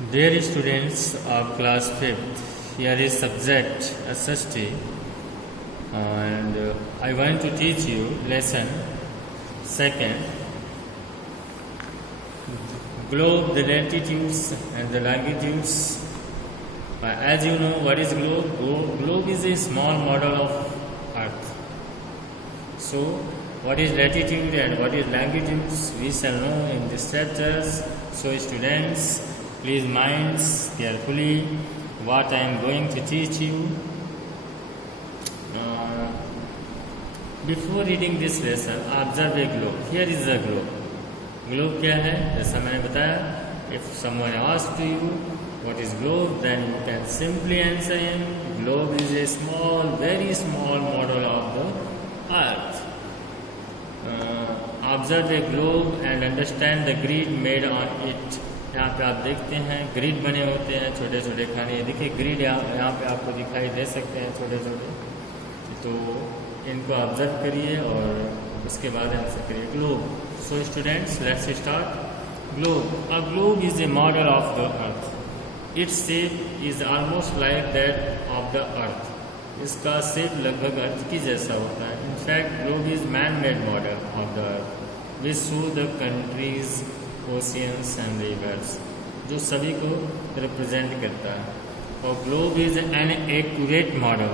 Dear students of class 5th, here is subject SST and I want to teach you lesson 2nd, globe, the latitudes and the longitudes. As you know, what is globe? Globe is a small model of Earth. So, what is latitude and what is longitudes? We shall know in this chapters. So, students, please mind carefully what I am going to teach you. Before reading this lesson, observe a globe. Here is the globe. Globe क्या है? जैसा मैंने बताया, if someone asks to you what is globe, then you can simply answer him. Globe is a small, very small model of the Earth. Observe a globe and understand the grid made on it. यहाँ पे आप देखते हैं grid बने होते हैं, छोटे छोटे खाने। ये देखिए ग्रिड यहाँ पे आपको दिखाई दे सकते हैं छोटे छोटे। तो इनको ऑब्जर्व करिए और उसके बाद आंसर करिए। Globe. So students, let's start. Globe. A globe is a model of the earth. Its shape is almost like that of the earth. इसका शेप लगभग अर्थ की जैसा होता है। In fact globe is man made model of the earth which show the countries, oceans and reverse, जो सभी को represent करता है। और globe is an accurate model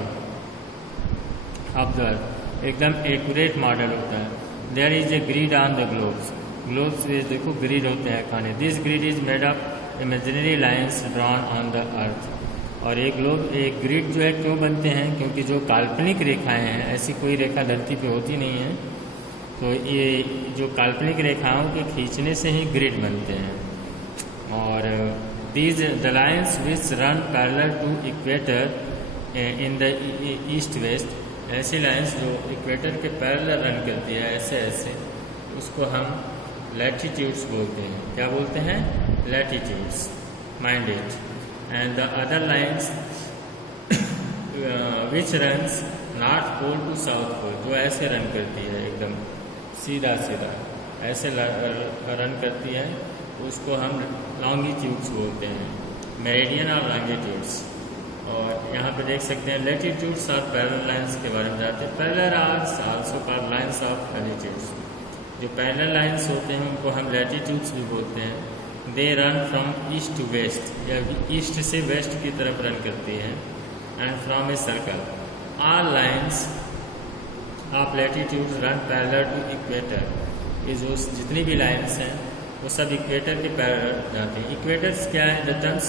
of the earth. एकदम एक्यूरेट मॉडल होता है। There is a grid on the globes. Globes में देखो ग्रिड होते हैं खाने। This grid is made up imaginary lines drawn on the earth. और एक ग्लोब, एक ग्रिड जो है क्यों बनते हैं? क्योंकि जो काल्पनिक रेखाएं हैं, ऐसी कोई रेखा धरती पे होती नहीं है, तो ये जो काल्पनिक रेखाओं के खींचने से ही ग्रिड बनते हैं। और these the lines which run parallel to equator in the east west, ऐसी लाइन्स जो इक्वेटर के पैरेलल रन करती है ऐसे ऐसे, उसको हम लैटिट्यूड्स बोलते हैं। क्या बोलते हैं? Latitudes. Mind it. And the other lines which runs north pole to south pole, जो ऐसे रन करती है एकदम सीधा सीधा ऐसे रन करती है, उसको हम लॉन्गिट्यूड्स बोलते हैं। मेरिडियन और लॉन्गिट्यूड्स। और यहाँ पे देख सकते हैं लैटिट्यूड्स और पैरेलल लाइंस के बारे में जानते हैं। Parallel arcs also called lines of latitudes. जो पैरेलल लाइंस होते हैं उनको हम लैटिट्यूड्स भी बोलते हैं। They run from east to west, या ईस्ट से वेस्ट की तरफ रन करती है। And from a circle. All lines of latitudes run parallel to equator. ये जो जितनी भी लाइन्स हैं वो सब इक्वेटर के पैरेलल जाती हैं। इक्वेटर्स क्या है? द टर्म्स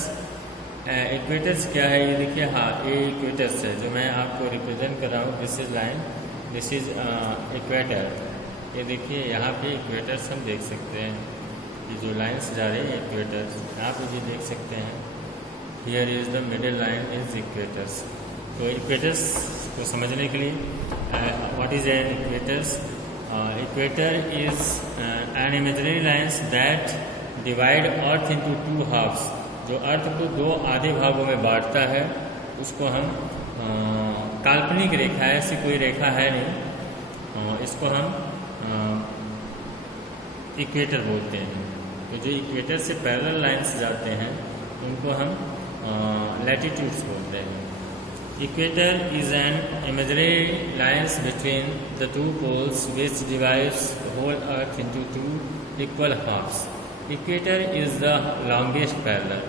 इक्वेटर्स क्या है? ये देखिए, हाँ, ये इक्वेटर्स है जो मैं आपको रिप्रेजेंट कर रहा हूँ। This is line, this is equator. ये देखिए यहाँ पे इक्वेटर्स हम देख सकते हैं। ये जो लाइन्स जा रही है इक्वेटर्स, यहाँ पे भी देख सकते हैं। Here is the middle line is equators. तो इक्वेटर्स को समझने के लिए what is an equators? Equator is an imaginary lines that divide earth into two halfs. जो अर्थ को दो आधे भागों में बांटता है, उसको हम काल्पनिक रेखा है, ऐसी कोई रेखा है नहीं, इसको हम इक्वेटर बोलते हैं। तो जो इक्वेटर से पैरेलल लाइन्स जाते हैं उनको हम लैटिट्यूड्स बोलते हैं। Equator is an imaginary lines between the two poles which divides the whole Earth into two equal halves. Equator is the longest parallel.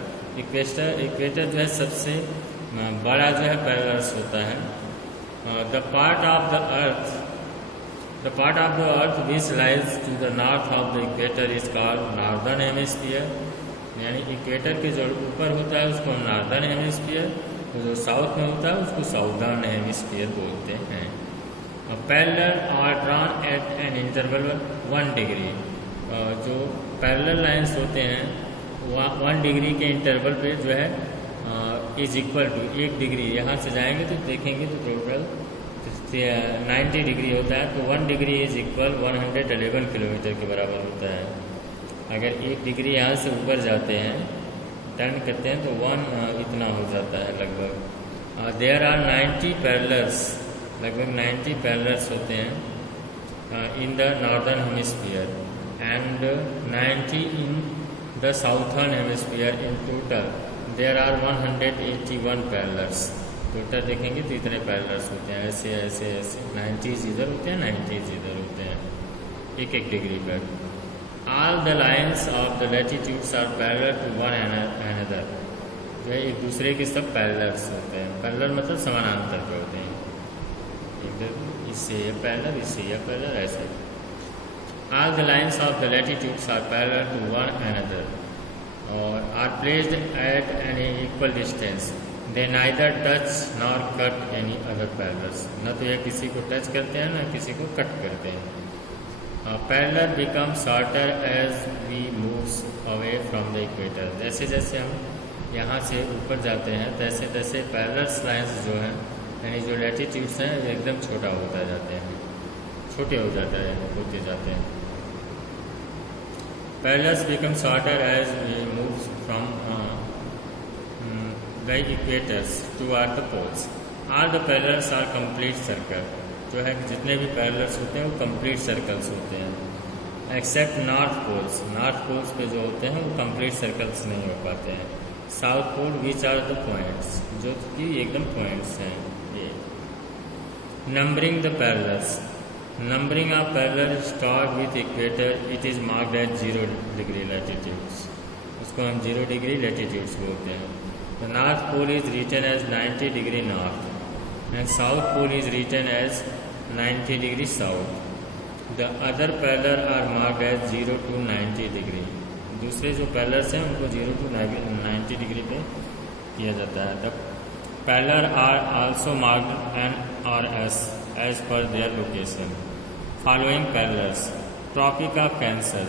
Equator जो है सबसे बड़ा जो है पैरेलल्स होता है। The part of the Earth which lies to the north of the equator is called northern hemisphere. यानी equator के जो ऊपर होता है उसको नॉर्दर्न हेमिस्फीयर, तो जो साउथ में होता है उसको साउदर्न हेमिस्फीयर बोलते हैं। Parallel are drawn at an interval 1 degree. जो पैरेलल लाइंस होते हैं 1 डिग्री के इंटरवल पे जो है इज इक्वल टू 1 डिग्री। यहाँ से जाएंगे तो देखेंगे तो टोटल 90 डिग्री होता है। तो 1 डिग्री इज इक्वल 111 किलोमीटर के बराबर होता है। अगर 1 डिग्री यहाँ से ऊपर जाते हैं, टर्न करते हैं, तो 1 इतना हो जाता है लगभग। देयर आर 90 पैरेलल्स, लगभग 90 पैरेलल्स होते हैं in the northern hemisphere and 90 in the southern hemisphere in total there are 181 parallels. Total देखेंगे तो इतने पैरेलल्स होते हैं, ऐसे ऐसे ऐसे 90s इधर होते हैं, 90s इधर होते हैं, एक एक डिग्री पर। All the lines of the latitudes are parallel to one another, जो है एक दूसरे के सब पैरेलल्स होते हैं। पैरेलल मतलब समानांतर पे होते हैं, इधर इससे ये पैरेलल, इससे ये पैरेलल, ऐसे। All the lines of the latitudes are parallel to one another और are placed at an equal distance. They neither touch nor cut any other parallels, न तो ये किसी को टच करते हैं न किसी को कट करते हैं। Parallel become shorter as we moves away from the equator. जैसे जैसे हम यहाँ से ऊपर जाते हैं तैसे तैसे पैरेलल लाइन्स जो हैं, यानी जो लैटिट्यूड्स हैं, वो एकदम छोटा होता जाते हैं, छोटे हो जाते जाते हैं। Parallels become shorter as we moves from the equators toward the poles. All the parallels are complete circle, जो है जितने भी पैरेलल्स होते हैं वो कंप्लीट सर्कल्स होते हैं, except north poles. North poles पे जो होते हैं वो कंप्लीट सर्कल्स नहीं हो पाते हैं। South pole which are the points, जो कि एकदम पॉइंट्स हैं ये। Numbering the parallels, numbering of parallel start with equator, it is marked as 0 degree latitudes, उसको हम 0 डिग्री लैटिट्यूड्स बोलते हैं। The north pole is written as 90 degree north and south pole is written as 90 degree south. The other parallel are marked as 0 to 90 degree. दूसरे जो parallels हैं उनको 0 to 90 degree पे किया जाता है। The parallel are also marked N or S as per their location. Following parallels, Tropic of Cancer,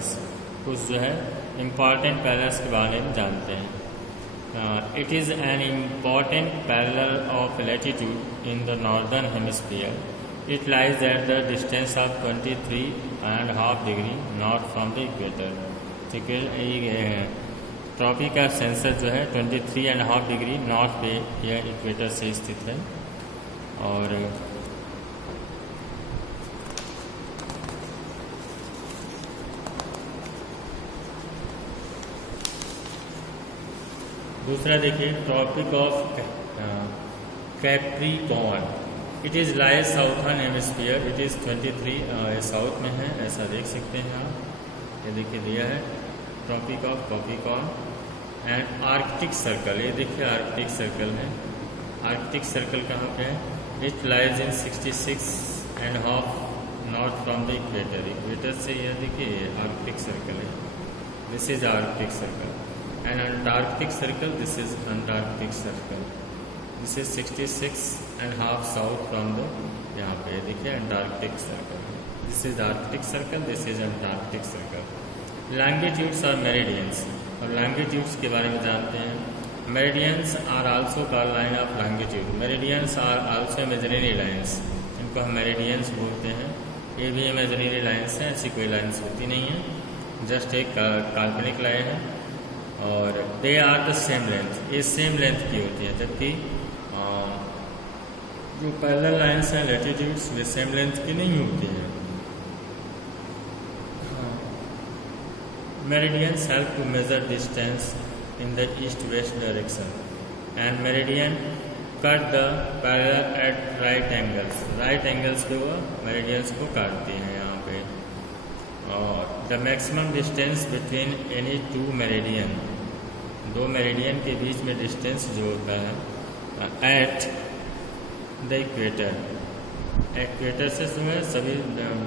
कुछ जो है important parallels के बारे में जानते हैं। It is an important parallel of latitude in the northern hemisphere. It lies at the distance of 23.5 degree north from the equator. ठीक है, ट्रॉपिक ऑफ कैंसर जो है 23.5 डिग्री नॉर्थ पे यह इक्वेटर से स्थित है। और दूसरा देखिए, tropic of capricorn, it is lies southern hemisphere, it is 23 south में है, ऐसा देख सकते हैं आप, ये देखिए दिया है tropic of capricorn. And arctic circle, ये देखिए आर्कटिक सर्कल है। आर्कटिक सर्कल कहाँ पे है? It lies in 66.5 north from the equator. Equator से यह देखिए आर्कटिक सर्कल है, this is arctic circle. And Antarctic circle, this is Antarctic circle, this is 66.5 south from the, यहाँ पे देखिए Antarctic circle, this is Arctic circle, this is Antarctic circle. Longitudes और meridians, और longitudes के बारे में जानते हैं। Meridians are also called line of longitude. Meridians are also imaginary lines, इनको हम meridians बोलते हैं। ये भी imaginary lines हैं, ऐसी कोई lines होती नहीं है, जस्ट एक काल्पनिक लाइन है। और they are the same length, ये सेम लेंथ की होती है, जबकि जो पैरेलल लाइन्स हैं लैटिट्यूड्स वे सेम लेंथ की नहीं होती हैं। Meridians help to measure distance in the east west direction and meridian cut the parallel at right angles. Right angles पे वो मेरिडियंस को काटती हैं यहाँ पे। और the maximum distance between any two meridian, दो मेरिडियन के बीच में डिस्टेंस जो होता है एट द इक्वेटर, इक्वेटर से जो है सभी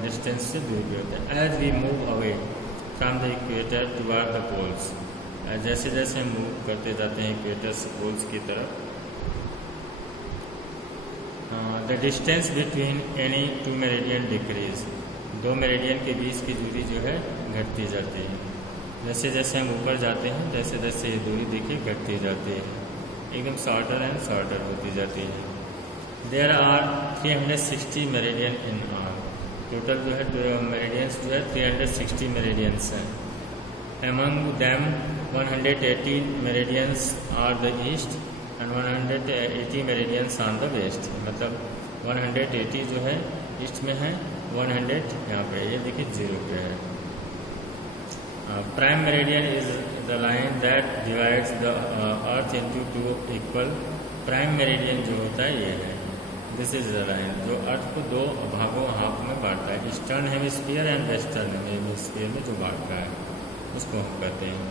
डिस्टेंस से दूर भी होते हैं। As we move away from the equator toward the poles, जैसे जैसे हम मूव करते जाते हैं इक्वेटर से पोल्स की तरफ, the distance between any two meridian decrease, दो मेरिडियन के बीच की दूरी जो है घटती जाती है। जैसे जैसे हम ऊपर जाते हैं तैसे तैसे ये दूरी देखिए घटती जाती है, एकदम शॉर्टर एंड शॉर्टर होती जाती है। There are 360 meridian in all, total जो है मेरिडियंस जो है 360 मेरिडियंस हैं। Among them 180 meridians are the east and 180 meridians on the west, मतलब 180 जो है ईस्ट में है, 100 यहाँ पे, ये देखिए 0 पे है। Prime meridian is the the line that divides the earth into two equal prime meridian जो होता है ये है। दिस इज द लाइन जो अर्थ को दो भागों हाफ में बांटता है, eastern hemisphere and western hemisphere में जो बांटता है उसको हम कहते हैं।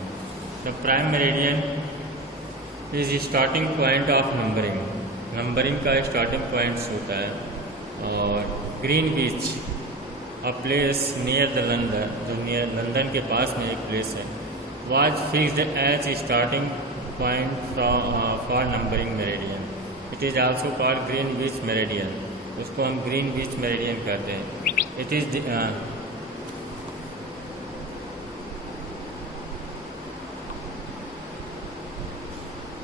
The prime meridian is starting point of numbering, numbering का स्टार्टिंग पॉइंट्स होता है। और Greenwich a place near the London, जो नियर लंदन के पास में एक प्लेस है, was fixed as starting point for numbering meridian. It is also called Greenwich meridian, उसको हम ग्रीनविच मेरिडियन कहते हैं। It is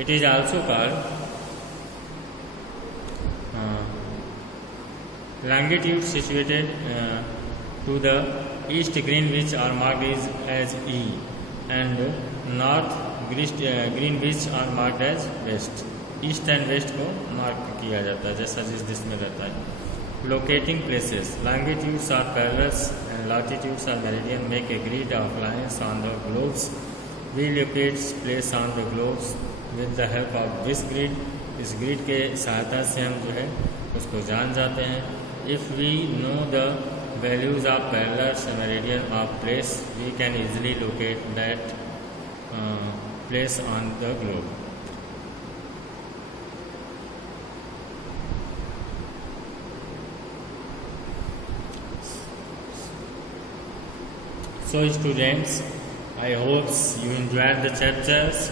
It is also called longitude situated to the east Greenwich are marked as E and north Greenwich are marked as west. East and west को mark किया जाता है जैसा जिस में रहता है। Locating places, longitudes are parallels and latitudes are meridian make a grid of lines on the globes. We locate place on the globes with the help of this grid, इस ग्रिड के सहायता से हम जो है उसको जान जाते हैं। If we know the values of parallels and meridian of place we can easily locate that place on the globe. So students, I hope you enjoyed the chapters.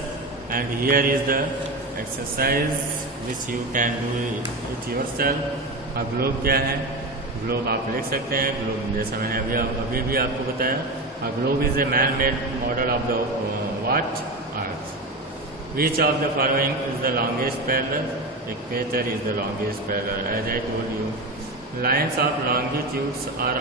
And here is the exercise which you can do it yourself. अब globe क्या है? Globe आप लिख सकते हैं। Globe जैसा मैंने अभी भी आपको बताया, a globe is a man-made model of the what? Earth. Which of the following is the longest parallel? Equator is the longest parallel. As I told you, lines of longitudes are